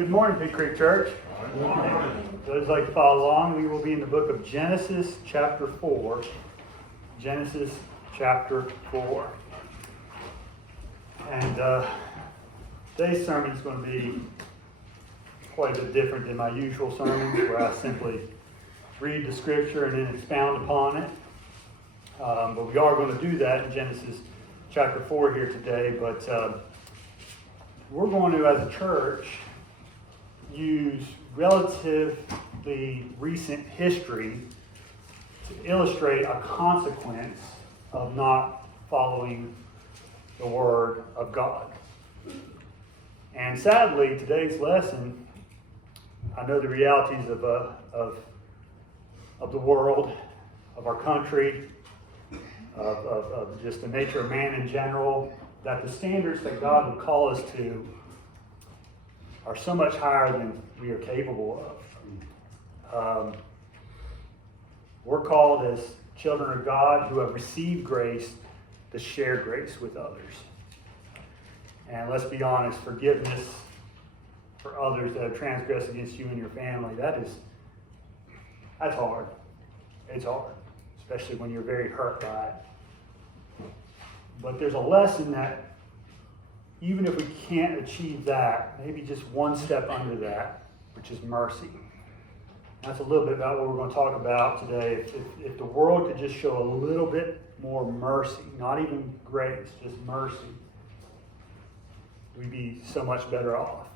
Good morning, Big Creek Church. Good morning. Those who like to follow along, we will be in the book of Genesis chapter 4. Genesis chapter 4. And today's sermon is going to be quite a bit different than my usual sermons, where I simply read the scripture and then expound upon it. But we are going to do that in Genesis chapter 4 here today. But we're going to, as a church, use relatively recent history to illustrate a consequence of not following the Word of God. And sadly, today's lesson, I know the realities of the world, of our country, of just the nature of man in general, that the standards that God would call us to are so much higher than we are capable of. We're called as children of God who have received grace to share grace with others. And let's be honest, forgiveness for others that have transgressed against you and your family, that's hard. It's hard, especially when you're very hurt by it. But there's a lesson that even if we can't achieve that, maybe just one step under that, which is mercy. That's a little bit about what we're going to talk about today. If the world could just show a little bit more mercy, not even grace, just mercy, we'd be so much better off.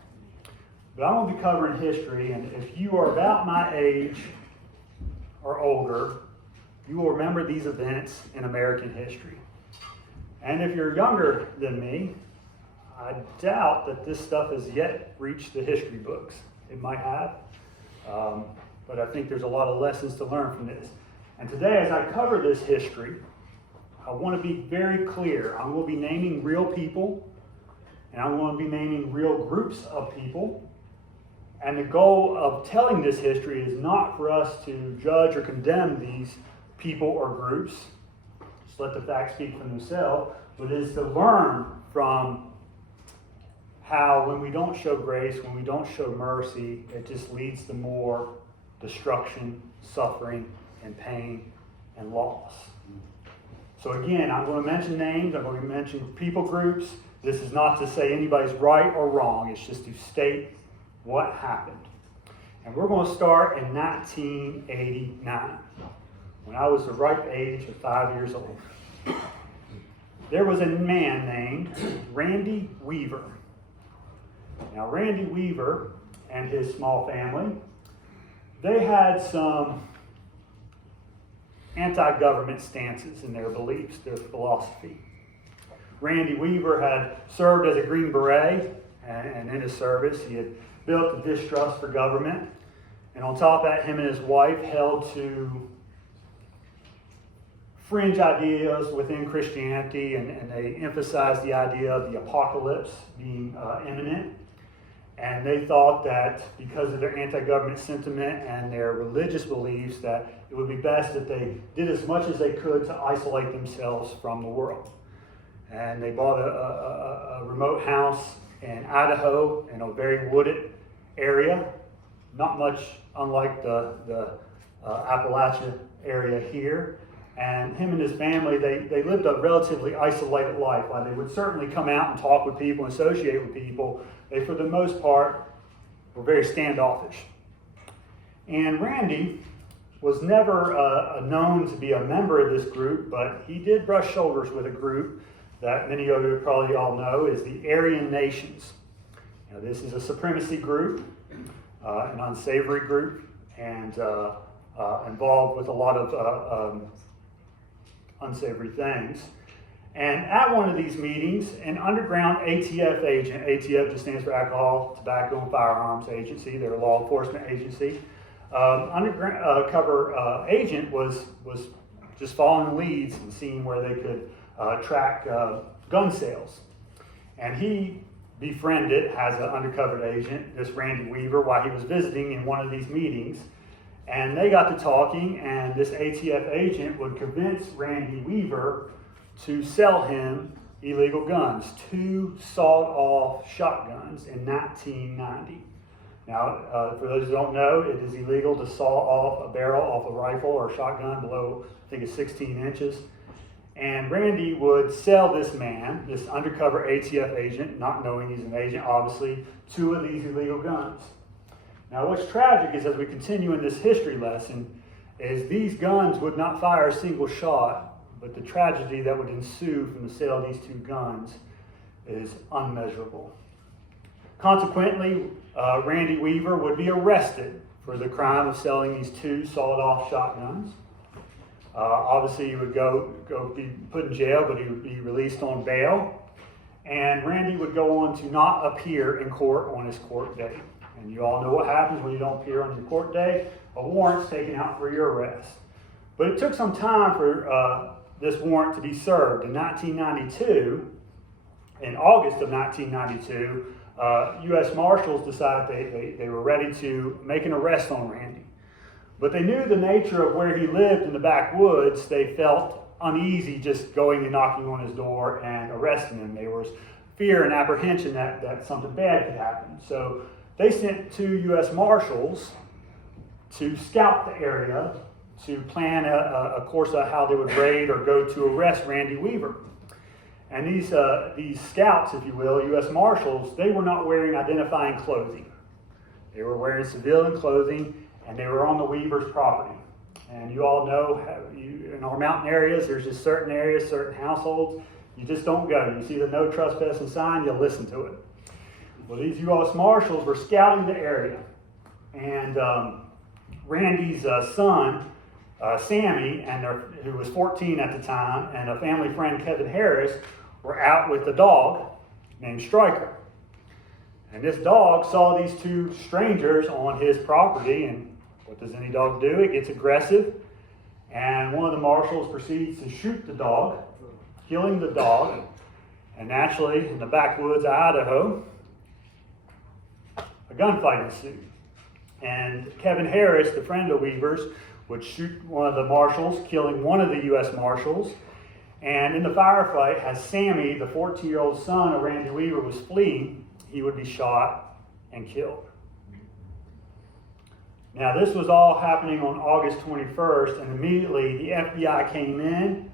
But I'm going to be covering history, and if you are about my age or older, you will remember these events in American history. And if you're younger than me, I doubt that this stuff has yet reached the history books. It might have, but I think there's a lot of lessons to learn from this. And today, as I cover this history, I want to be very clear. I'm going to be naming real people, and I'm going to be naming real groups of people. And the goal of telling this history is not for us to judge or condemn these people or groups. Just let the facts speak for themselves, but it is to learn from how when we don't show grace, when we don't show mercy, it just leads to more destruction, suffering, and pain and loss. So again, I'm going to mention names, I'm going to mention people groups. This is not to say anybody's right or wrong, it's just to state what happened. And we're going to start in 1989. When I was the ripe age of 5 years old. There was a man named Randy Weaver. Now, Randy Weaver and his small family, they had some anti-government stances in their beliefs, their philosophy. Randy Weaver had served as a Green Beret, and in his service, he had built a distrust for government. And on top of that, him and his wife held to fringe ideas within Christianity, and they emphasized the idea of the apocalypse being imminent. And they thought that because of their anti-government sentiment and their religious beliefs, that it would be best that they did as much as they could to isolate themselves from the world. And they bought a remote house in Idaho in a very wooded area, not much unlike the Appalachia area here. And him and his family, they lived a relatively isolated life. While they would certainly come out and talk with people and associate with people, they, for the most part, were very standoffish. And Randy was never known to be a member of this group, but he did brush shoulders with a group that many of you probably all know is the Aryan Nations. Now, this is a supremacy group, an unsavory group, and involved with a lot of unsavory things. And at one of these meetings, an underground ATF agent, ATF just stands for Alcohol, Tobacco, and Firearms Agency, they're a law enforcement agency, undercover agent was just following leads and seeing where they could track gun sales. And he befriended, as an undercover agent, this Randy Weaver while he was visiting in one of these meetings. And they got to talking, and this ATF agent would convince Randy Weaver to sell him illegal guns, 2 sawed-off shotguns in 1990. Now, for those who don't know, it is illegal to saw off a barrel off a rifle or a shotgun below, I think it's 16 inches. And Randy would sell this man, this undercover ATF agent, not knowing he's an agent, obviously, 2 of these illegal guns. Now, what's tragic is as we continue in this history lesson, is these guns would not fire a single shot, but the tragedy that would ensue from the sale of these 2 guns is unmeasurable. Consequently, Randy Weaver would be arrested for the crime of selling these 2 sawed-off shotguns. Obviously, he would go be put in jail, but he would be released on bail. And Randy would go on to not appear in court on his court date. And you all know what happens when you don't appear on your court day. A warrant's taken out for your arrest. But it took some time for this warrant to be served. In 1992, in August of 1992, U.S. Marshals decided they were ready to make an arrest on Randy. But they knew the nature of where he lived in the backwoods. They felt uneasy just going and knocking on his door and arresting him. There was fear and apprehension that something bad could happen. So they sent 2 U.S. Marshals to scout the area to plan a course of how they would raid or go to arrest Randy Weaver. And these scouts, if you will, U.S. Marshals, they were not wearing identifying clothing. They were wearing civilian clothing, and they were on the Weaver's property. And you all know, in our mountain areas, there's just certain areas, certain households, you just don't go. You see the no trespassing sign, you'll listen to it. Well, these U.S. Marshals were scouting the area. And Randy's son, Sammy, who was 14 at the time, and a family friend, Kevin Harris, were out with a dog named Stryker. And this dog saw these 2 strangers on his property, and what does any dog do? It gets aggressive, and one of the marshals proceeds to shoot the dog, killing the dog. And naturally, in the backwoods of Idaho, a gunfight ensued. And Kevin Harris, the friend of Weaver's, would shoot one of the marshals, killing one of the U.S. Marshals. And in the firefight, as Sammy, the 14-year-old son of Randy Weaver, was fleeing, he would be shot and killed. Now, this was all happening on August 21st, and immediately the FBI came in,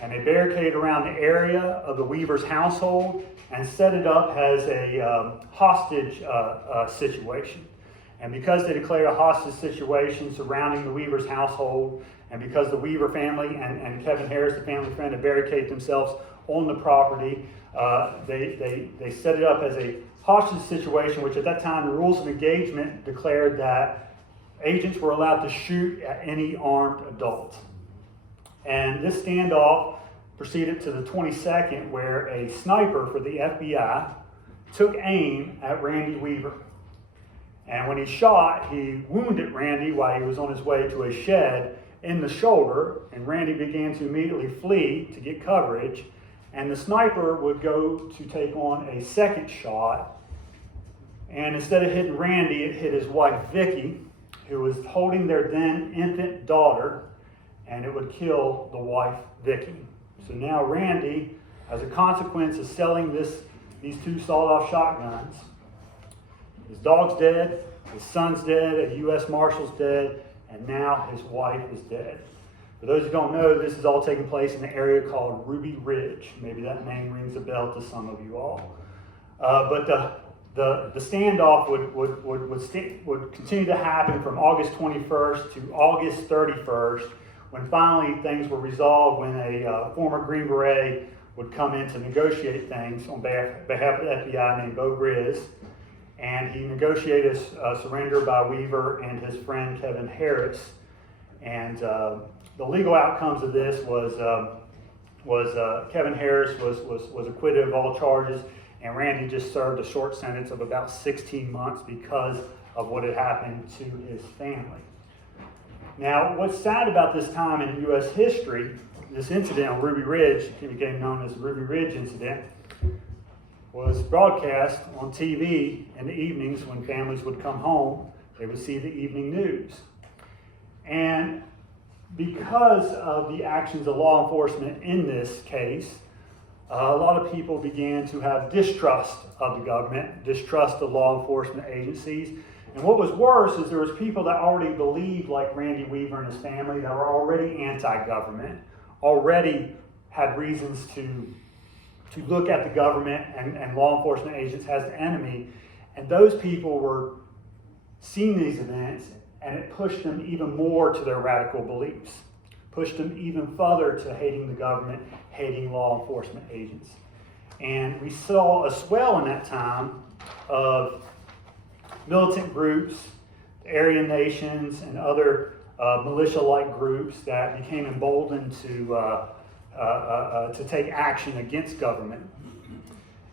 and they barricaded around the area of the Weaver's household and set it up as a hostage situation. And because they declared a hostage situation surrounding the Weaver's household, and because the Weaver family and Kevin Harris, the family friend, had barricaded themselves on the property, they set it up as a hostage situation, which at that time the rules of engagement declared that agents were allowed to shoot at any armed adult. And this standoff proceeded to the 22nd, where a sniper for the FBI took aim at Randy Weaver. And when he shot, he wounded Randy while he was on his way to a shed in the shoulder, and Randy began to immediately flee to get coverage. And the sniper would go to take on a second shot, and instead of hitting Randy, it hit his wife, Vicky, who was holding their then infant daughter, and it would kill the wife, Vicky. So now Randy, as a consequence of selling these 2 sawed-off shotguns, his dog's dead, his son's dead, a U.S. Marshal's dead, and now his wife is dead. For those who don't know, this is all taking place in an area called Ruby Ridge. Maybe that name rings a bell to some of you all. But the standoff would continue to happen from August 21st to August 31st, when finally things were resolved, when a former Green Beret would come in to negotiate things on behalf of the FBI named Bo Grizz. And he negotiated a surrender by Weaver and his friend Kevin Harris. And the legal outcomes of this was Kevin Harris was acquitted of all charges, and Randy just served a short sentence of about 16 months because of what had happened to his family. Now, what's sad about this time in U.S. history, this incident on Ruby Ridge, it became known as the Ruby Ridge incident, was broadcast on TV in the evenings when families would come home. They would see the evening news. And because of the actions of law enforcement in this case, a lot of people began to have distrust of the government, distrust of law enforcement agencies, And what was worse is there was people that already believed, like Randy Weaver and his family, that were already anti-government, already had reasons to look at the government and law enforcement agents as the enemy. And those people were seeing these events, and it pushed them even more to their radical beliefs, pushed them even further to hating the government, hating law enforcement agents. And we saw a swell in that time of militant groups, Aryan nations, and other militia-like groups that became emboldened to take action against government.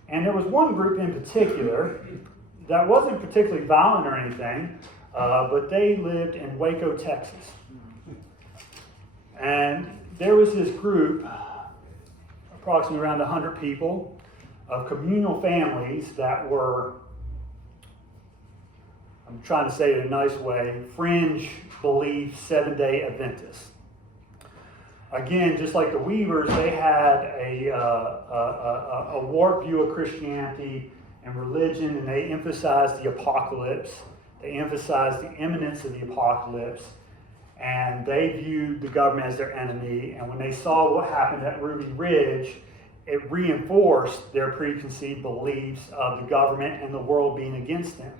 And there was one group in particular that wasn't particularly violent or anything, but they lived in Waco, Texas. And there was this group, approximately around 100 people, of communal families that were, I'm trying to say it in a nice way, fringe belief Seventh-day Adventists. Again, just like the Weavers, they had a warped view of Christianity and religion, and they emphasized the apocalypse. They emphasized the imminence of the apocalypse, and they viewed the government as their enemy. And when they saw what happened at Ruby Ridge, it reinforced their preconceived beliefs of the government and the world being against them.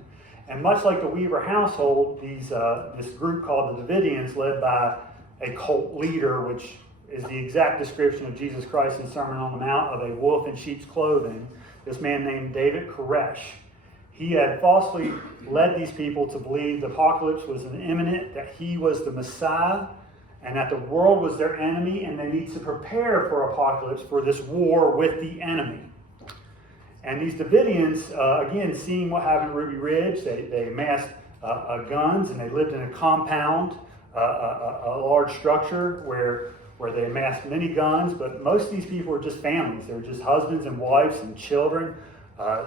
And much like the Weaver household, this group called the Davidians, led by a cult leader, which is the exact description of Jesus Christ in Sermon on the Mount, of a wolf in sheep's clothing, this man named David Koresh. He had falsely led these people to believe the apocalypse was imminent, that he was the Messiah, and that the world was their enemy, and they need to prepare for apocalypse, for this war with the enemy. And these Davidians, again, seeing what happened at Ruby Ridge, they amassed guns, and they lived in a compound, a large structure where they amassed many guns, but most of these people were just families. They were just husbands and wives and children,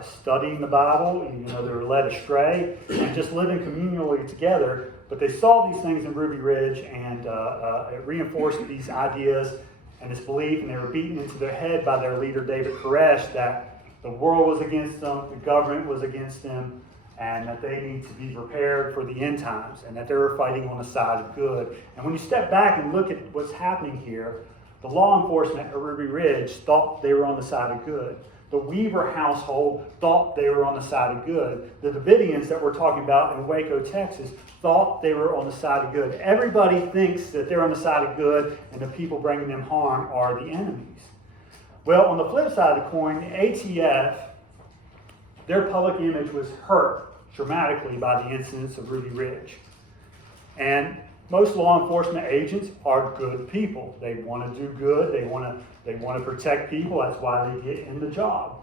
studying the Bible, even though they were led astray, and just living communally together. But they saw these things in Ruby Ridge, and it reinforced these ideas and this belief, and they were beaten into their head by their leader, David Koresh, that the world was against them, the government was against them, and that they need to be prepared for the end times, and that they were fighting on the side of good. And when you step back and look at what's happening here, the law enforcement at Ruby Ridge thought they were on the side of good. The Weaver household thought they were on the side of good. The Davidians that we're talking about in Waco, Texas, thought they were on the side of good. Everybody thinks that they're on the side of good, and the people bringing them harm are the enemies. Well, on the flip side of the coin, the ATF, their public image was hurt dramatically by the incidents of Ruby Ridge. And most law enforcement agents are good people. They want to do good. They want to protect people. That's why they get in the job.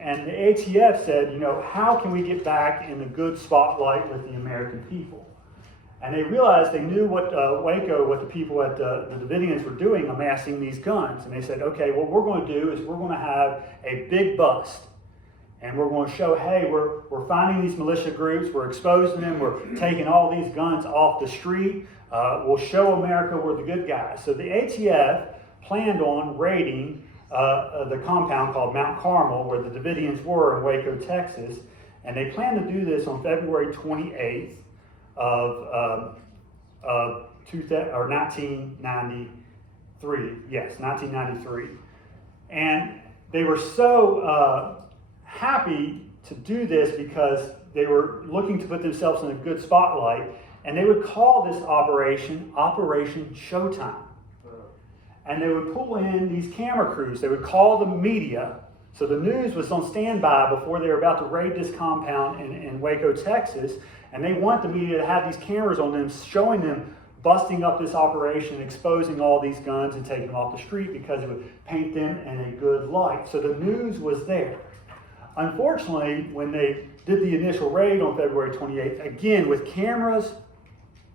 And the ATF said, how can we get back in the good spotlight with the American people? And they realized they knew what the people at the Davidians were doing, amassing these guns. And they said, okay, what we're going to do is we're going to have a big bust. And we're going to show, hey, we're finding these militia groups, we're exposing them, we're taking all these guns off the street. We'll show America we're the good guys. So the ATF planned on raiding the compound called Mount Carmel, where the Davidians were in Waco, Texas. And they planned to do this on February 28th of 1993. Yes, 1993. And they were so happy to do this because they were looking to put themselves in a good spotlight, and they would call this operation Showtime. And they would pull in these camera crews. They would call the media. So the news was on standby before they were about to raid this compound in Waco, Texas, and they want the media to have these cameras on them, showing them busting up this operation, exposing all these guns and taking them off the street, because it would paint them in a good light. So the news was there. Unfortunately, when they did the initial raid on February 28th, again with cameras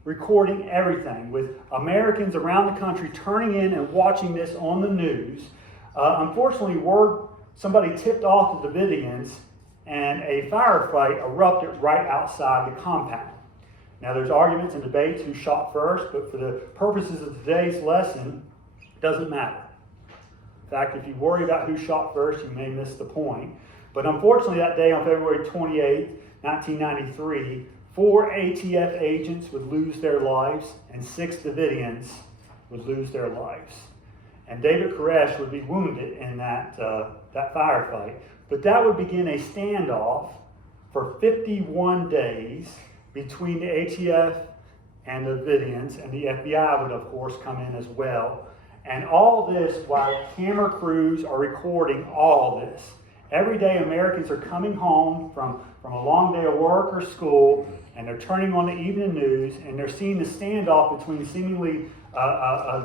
recording everything, with Americans around the country turning in and watching this on the news, unfortunately, somebody tipped off the Davidians, and a firefight erupted right outside the compound. Now, there's arguments and debates who shot first, but for the purposes of today's lesson, it doesn't matter. In fact, if you worry about who shot first, you may miss the point. But unfortunately, that day on February 28, 1993, 4 ATF agents would lose their lives and 6 Davidians would lose their lives. And David Koresh would be wounded in that firefight. But that would begin a standoff for 51 days between the ATF and the Davidians, and the FBI would, of course, come in as well. And all this while camera crews are recording all this. Every day Americans are coming home from a long day of work or school, and they're turning on the evening news, and they're seeing the standoff between seemingly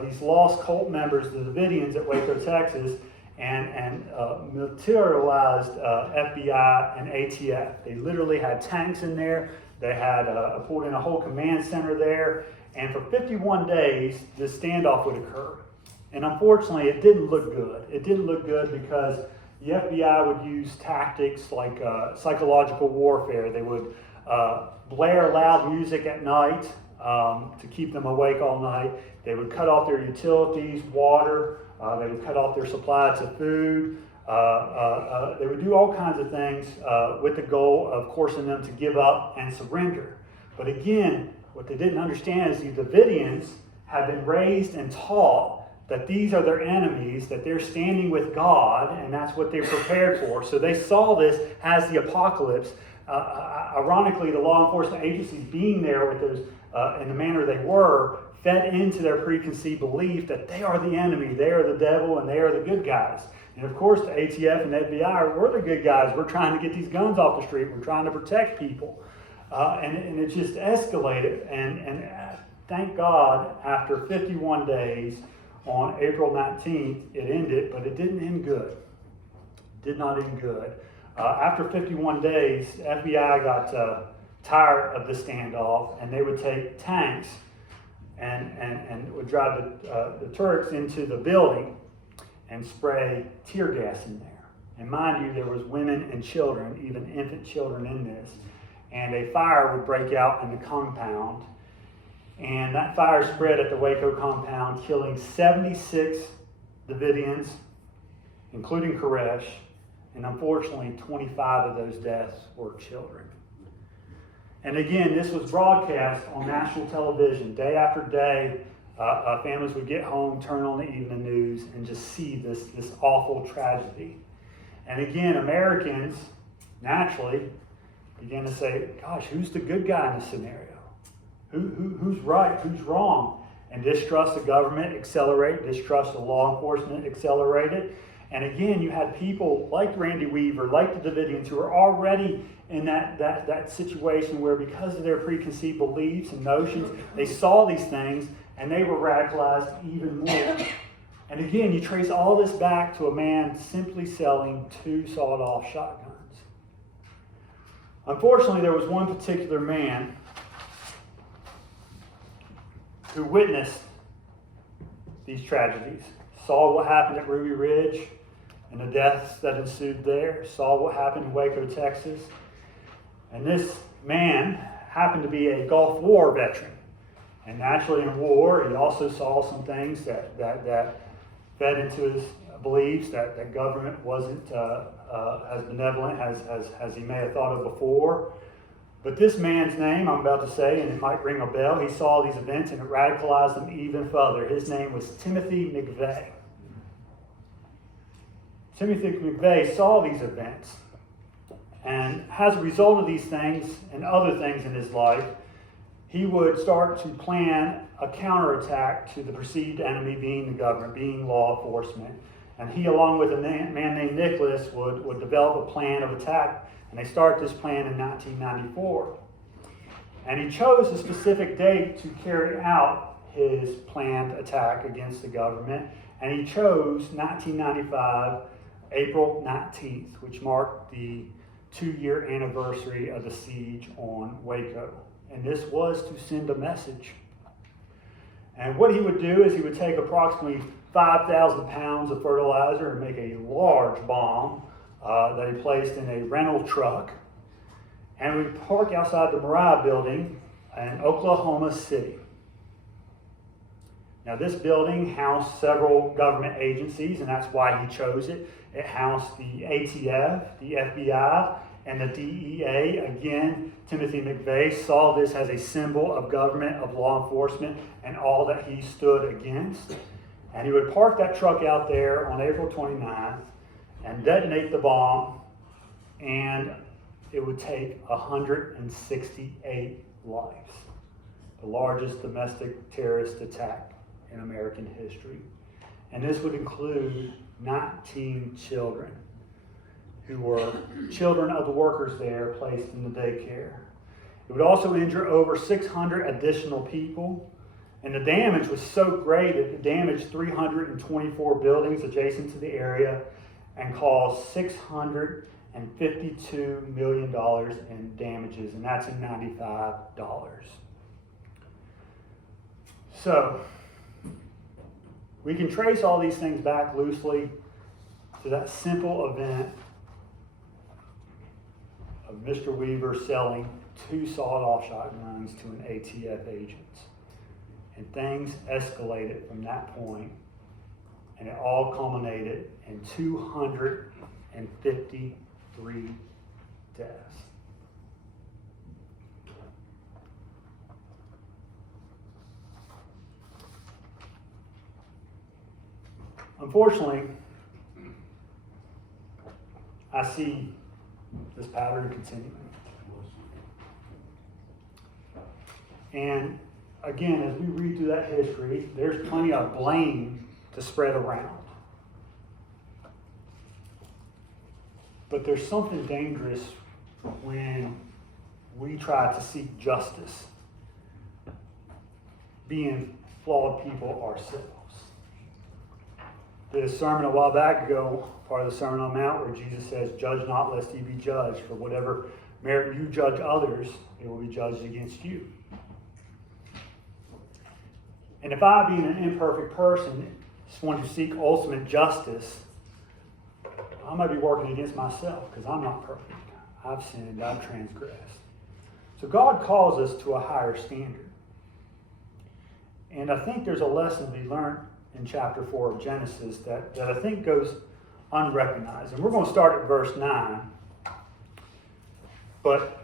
these lost cult members, the Davidians at Waco, Texas, and materialized FBI and ATF. They literally had tanks in there. They had pulled in a whole command center there. And for 51 days, this standoff would occur. And unfortunately, it didn't look good. It didn't look good because the FBI would use tactics like psychological warfare. They would blare loud music at night to keep them awake all night. They would cut off their utilities, water. They would cut off their supplies of food. They would do all kinds of things with the goal of forcing them to give up and surrender. But again, what they didn't understand is the Davidians had been raised and taught that these are their enemies, that they're standing with God, and that's what they're prepared for. So they saw this as the apocalypse. Ironically, the law enforcement agencies being there with those in the manner they were, fed into their preconceived belief that they are the enemy, they are the devil, and they are the good guys. And of course, the ATF and the FBI, we're the good guys. We're trying to get these guns off the street. We're trying to protect people. And it just escalated. And thank God, after 51 days, on April 19th, it ended, but it didn't end good. It did not end good. After 51 days, the FBI got tired of the standoff, and they would take tanks and would drive the Turks into the building and spray tear gas in there. And mind you, there was women and children, even infant children in this. And a fire would break out in the compound. And that fire spread at the Waco compound, killing 76 Davidians, including Koresh. And unfortunately, 25 of those deaths were children. And again, this was broadcast on national television. Day after day, families would get home, turn on the evening news, and just see this awful tragedy. And again, Americans naturally began to say, gosh, who's the good guy in this scenario? Who's right? Who's wrong? And distrust the government accelerated, distrust of law enforcement accelerated. And again, you had people like Randy Weaver, like the Davidians, who are already in that situation where, because of their preconceived beliefs and notions, they saw these things and they were radicalized even more. And again, you trace all this back to a man simply selling 2 sawed-off shotguns. Unfortunately, there was one particular man who witnessed these tragedies, saw what happened at Ruby Ridge and the deaths that ensued there, saw what happened in Waco, Texas. And this man happened to be a Gulf War veteran. And naturally in war, he also saw some things that fed into his beliefs that government wasn't as benevolent as he may have thought of before. But this man's name, I'm about to say, and it might ring a bell, he saw these events and it radicalized him even further. His name was Timothy McVeigh. Timothy McVeigh saw these events, and as a result of these things and other things in his life, he would start to plan a counterattack to the perceived enemy being the government, being law enforcement. And he, along with a man named Nicholas, would develop a plan of attack. And they start this plan in 1994. And he chose a specific date to carry out his planned attack against the government. And he chose 1995, April 19th, which marked the 2-year anniversary of the siege on Waco. And this was to send a message. And what he would do is he would take approximately 5,000 pounds of fertilizer and make a large bomb that he placed in a rental truck, and we park outside the Mariah building in Oklahoma City. Now, this building housed several government agencies, and that's why he chose it. It housed the ATF, the FBI, and the DEA. Again, Timothy McVeigh saw this as a symbol of government, of law enforcement, and all that he stood against. And he would park that truck out there on April 29th and detonate the bomb, and it would take 168 lives. The largest domestic terrorist attack in American history. And this would include 19 children who were children of the workers there placed in the daycare. It would also injure over 600 additional people. And the damage was so great it damaged 324 buildings adjacent to the area and caused $652 million in damages, and that's in $95. So, we can trace all these things back loosely to that simple event of Mr. Weaver selling 2 sawed-off shotguns to an ATF agent. And things escalated from that point, and it all culminated in 253 deaths. Unfortunately, I see this pattern continuing. And again, as we read through that history, there's plenty of blame to spread around. But there's something dangerous when we try to seek justice, being flawed people ourselves. Did a sermon a while back ago, part of the Sermon on the Mount, where Jesus says, "Judge not, lest ye be judged. For whatever merit you judge others, it will be judged against you." And if I, being an imperfect person, just want to seek ultimate justice, I might be working against myself because I'm not perfect. I've sinned, I've transgressed. So God calls us to a higher standard. And I think there's a lesson to be learned in chapter 4 of Genesis that I think goes unrecognized. And we're going to start at verse 9. But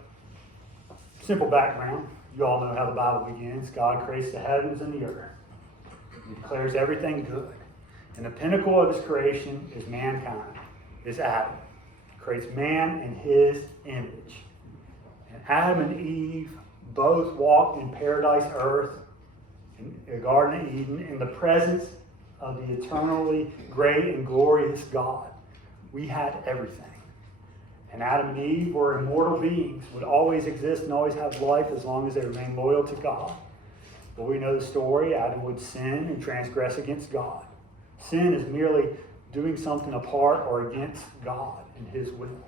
simple background. You all know how the Bible begins. God creates the heavens and the earth. He declares everything good. And the pinnacle of his creation is mankind, is Adam. He creates man in his image. And Adam and Eve both walked in paradise earth, in the Garden of Eden, in the presence of the eternally great and glorious God. We had everything. And Adam and Eve were immortal beings, would always exist and always have life as long as they remained loyal to God. But we know the story. Adam would sin and transgress against God. Sin is merely doing something apart or against God and his will.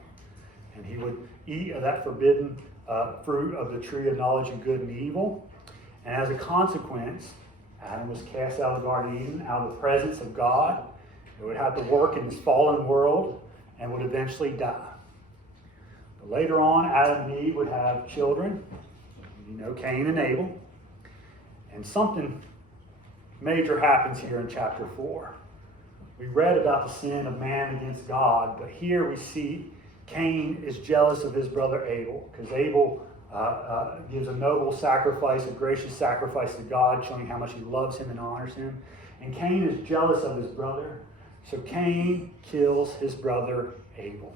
And he would eat of that forbidden fruit of the tree of knowledge of good and evil. And as a consequence, Adam was cast out of the Garden of Eden, out of the presence of God. He would have to work in this fallen world and would eventually die. But later on, Adam and Eve would have children, Cain and Abel. And something major happens here in chapter 4. We read about the sin of man against God, but here we see Cain is jealous of his brother Abel, because Abel gives a noble sacrifice, a gracious sacrifice to God, showing how much he loves him and honors him. And Cain is jealous of his brother, so Cain kills his brother Abel.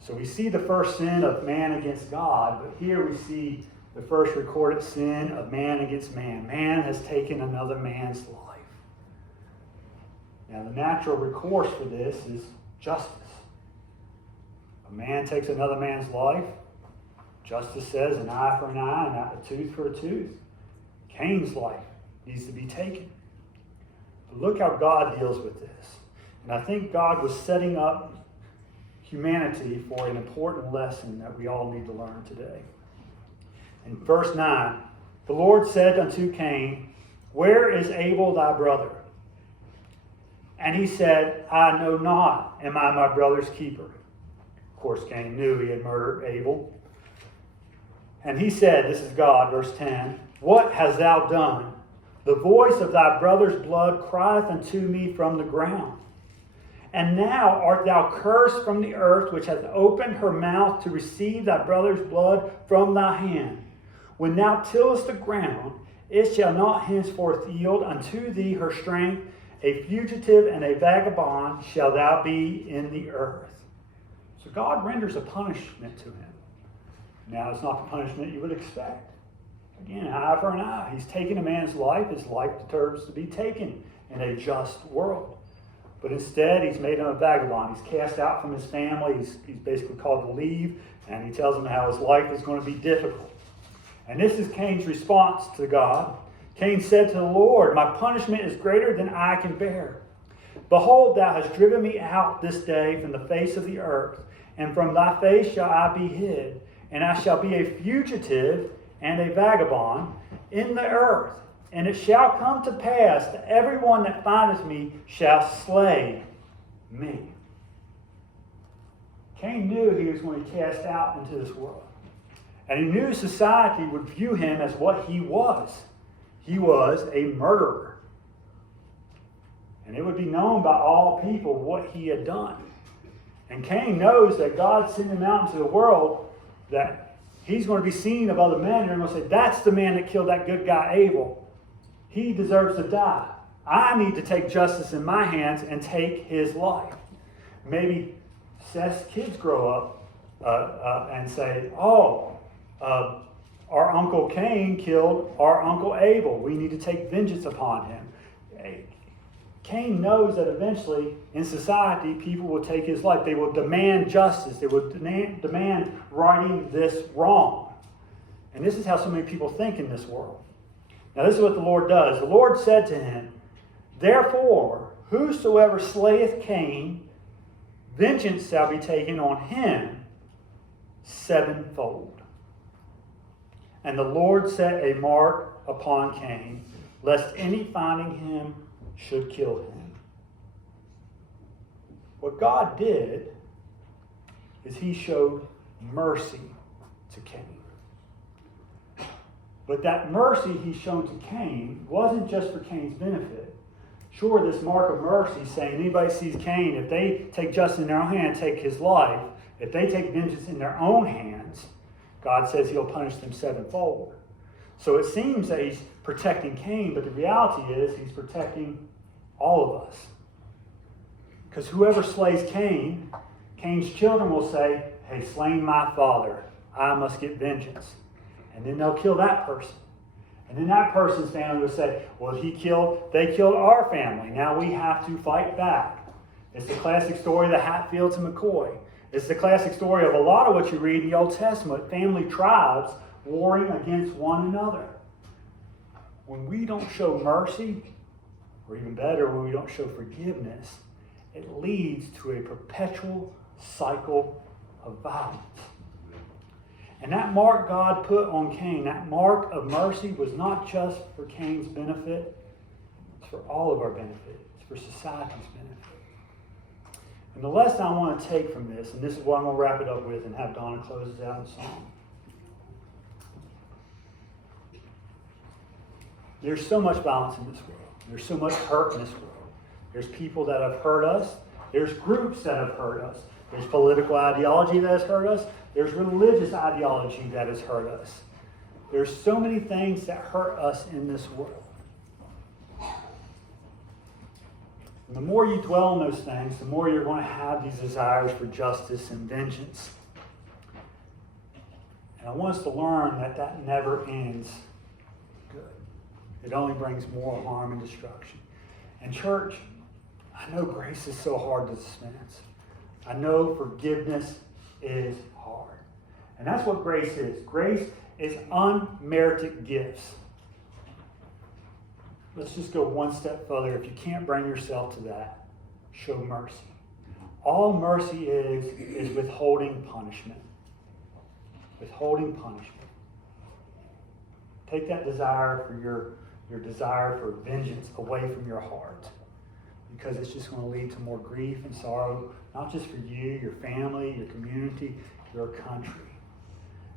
So we see the first sin of man against God, but here we see the first recorded sin of man against man. Man has taken another man's life. Now, the natural recourse for this is justice. A man takes another man's life. Justice says an eye for an eye and a tooth for a tooth. Cain's life needs to be taken. But look how God deals with this. And I think God was setting up humanity for an important lesson that we all need to learn today. In verse 9, the Lord said unto Cain, "Where is Abel thy brother?" And he said, "I know not. Am I my brother's keeper?" Of course, Cain knew he had murdered Abel. And he said, this is God, verse 10, "What hast thou done?" The voice of thy brother's blood crieth unto me from the ground. And now art thou cursed from the earth, which hath opened her mouth to receive thy brother's blood from thy hand. When thou tillest the ground, it shall not henceforth yield unto thee her strength. A fugitive and a vagabond shall thou be in the earth. So God renders a punishment to him. Now it's not the punishment you would expect. Again, eye for an eye. He's taken a man's life. His life deserves to be taken in a just world. But instead, he's made him a vagabond. He's cast out from his family. He's basically called to leave. And he tells him how his life is going to be difficult. And this is Cain's response to God. Cain said to the Lord, my punishment is greater than I can bear. Behold, thou hast driven me out this day from the face of the earth, and from thy face shall I be hid, and I shall be a fugitive and a vagabond in the earth. And it shall come to pass that everyone that findeth me shall slay me. Cain knew he was going to be cast out into this world. And he knew society would view him as what he was. He was a murderer. And it would be known by all people what he had done. And Cain knows that God sent him out into the world, that he's going to be seen of other men, and they're going to say, that's the man that killed that good guy Abel. He deserves to die. I need to take justice in my hands and take his life. Maybe Seth's kids grow up and say, our Uncle Cain killed our Uncle Abel. We need to take vengeance upon him. Cain knows that eventually in society people will take his life. They will demand justice. They will demand righting this wrong. And this is how so many people think in this world. Now this is what the Lord does. The Lord said to him, therefore, whosoever slayeth Cain, vengeance shall be taken on him sevenfold. And the Lord set a mark upon Cain, lest any finding him should kill him. What God did is he showed mercy to Cain. But that mercy he's shown to Cain wasn't just for Cain's benefit. Sure, this mark of mercy saying anybody sees Cain, if they take justice in their own hand, take his life, if they take vengeance in their own hands, God says he'll punish them sevenfold. So it seems that he's protecting Cain, but the reality is he's protecting all of us. Because whoever slays Cain, Cain's children will say, hey, slain my father, I must get vengeance. And then they'll kill that person. And then that person's family will say, well, they killed our family. Now we have to fight back. It's the classic story of the Hatfields and McCoy. It's the classic story of a lot of what you read in the Old Testament, family tribes warring against one another. When we don't show mercy, or even better, when we don't show forgiveness, it leads to a perpetual cycle of violence. And that mark God put on Cain, that mark of mercy, was not just for Cain's benefit, it's for all of our benefit. It's for society's benefit. And the lesson I want to take from this, and this is what I'm going to wrap it up with and have Donna close us out in song. There's so much violence in this world. There's so much hurt in this world. There's people that have hurt us. There's groups that have hurt us. There's political ideology that has hurt us. There's religious ideology that has hurt us. There's so many things that hurt us in this world. And the more you dwell on those things, the more you're going to have these desires for justice and vengeance. And I want us to learn that that never ends good. It only brings more harm and destruction. And church, I know grace is so hard to dispense. I know forgiveness is hard. And that's what grace is. Grace is unmerited gifts. Let's just go one step further. If you can't bring yourself to that, show mercy. All mercy is withholding punishment. Withholding punishment. Take that desire for your desire for vengeance away from your heart, because it's just going to lead to more grief and sorrow, not just for you, your family, your community, your country.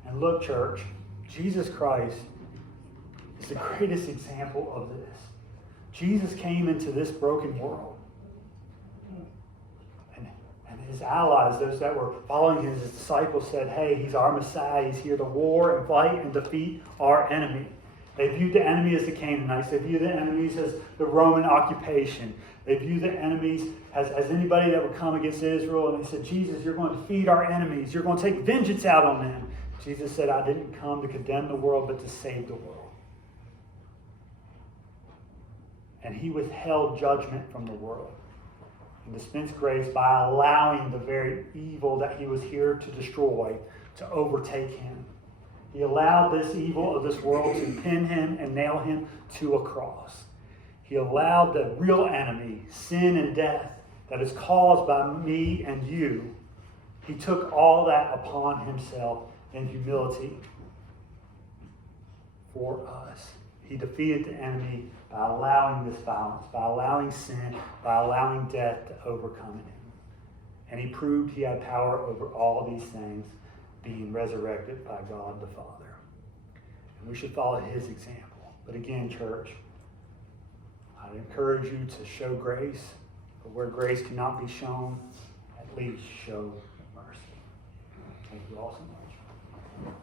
And look, church, Jesus Christ is the greatest example of this. Jesus came into this broken world. And his allies, those that were following his disciples, said, hey, he's our Messiah. He's here to war and fight and defeat our enemy. They viewed the enemy as the Canaanites. They viewed the enemies as the Roman occupation. They viewed the enemies as anybody that would come against Israel. And they said, Jesus, you're going to defeat our enemies. You're going to take vengeance out on them. Jesus said, I didn't come to condemn the world, but to save the world. And he withheld judgment from the world and dispensed grace by allowing the very evil that he was here to destroy to overtake him. He allowed this evil of this world to pin him and nail him to a cross. He allowed the real enemy, sin and death, that is caused by me and you. He took all that upon himself in humility for us. He defeated the enemy by allowing this violence, by allowing sin, by allowing death to overcome him. And he proved he had power over all these things, being resurrected by God the Father. And we should follow his example. But again, church, I'd encourage you to show grace, but where grace cannot be shown, at least show mercy. Thank you all so much.